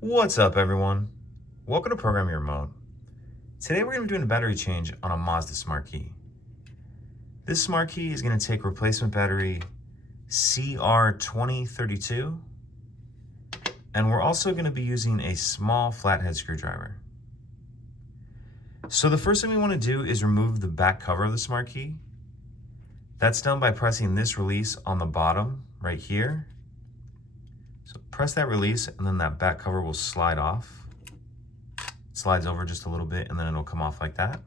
What's up, everyone? Welcome to Program Your Remote. Today we're going to be doing a battery change on a Mazda Smart Key. This Smart Key is going to take replacement battery CR2032, and we're also going to be using a small flathead screwdriver. So the first thing we want to do is remove the back cover of the Smart Key. That's done by pressing this release on the bottom right here. So press that release and then that back cover will slide off. Slides over just a little bit and then it'll come off like that.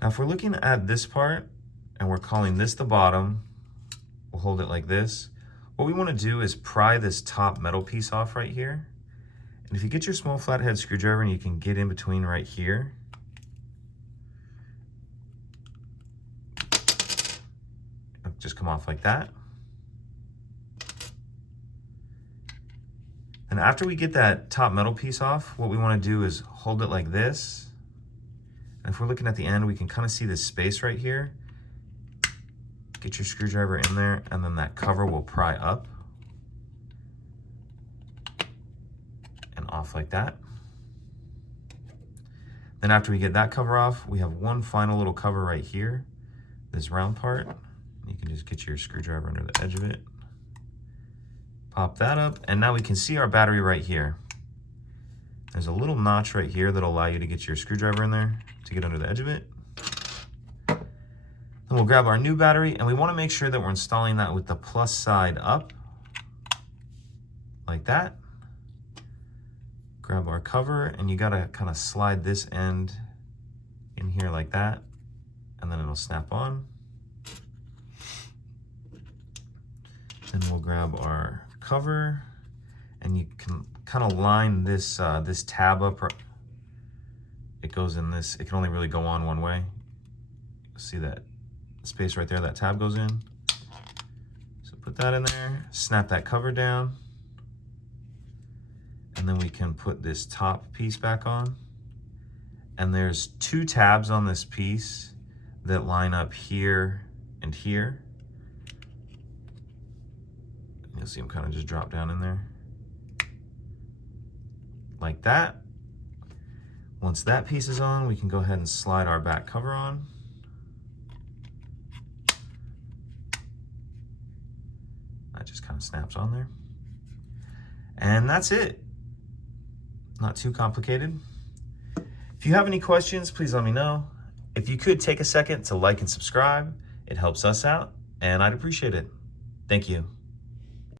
Now if we're looking at this part and we're calling this the bottom, we'll hold it like this. What we want to do is pry this top metal piece off right here. And if you get your small flathead screwdriver and you can get in between right here, it'll just come off like that. And after we get that top metal piece off, what we want to do is hold it like this. And if we're looking at the end, we can kind of see this space right here. Get your screwdriver in there, and then that cover will pry up and off like that. Then after we get that cover off, we have one final little cover right here, this round part. You can just get your screwdriver under the edge of it. Pop that up, and now we can see our battery right here. There's a little notch right here that'll allow you to get your screwdriver in there to get under the edge of it. Then we'll grab our new battery, and we want to make sure that we're installing that with the plus side up, like that. Grab our cover, and you gotta kind of slide this end in here like that, and then it'll snap on. Then we'll grab our cover, and you can kind of line this this tab up. It goes in this, it can only really go on one way. See that space right there, that tab goes in. So put that in there, snap that cover down, and then we can put this top piece back on. And there's two tabs on this piece that line up here and here. You'll see them kind of just drop down in there. Like that. Once that piece is on, we can go ahead and slide our back cover on. That just kind of snaps on there. And that's it. Not too complicated. If you have any questions, please let me know. If you could take a second to like and subscribe, it helps us out, and I'd appreciate it. Thank you.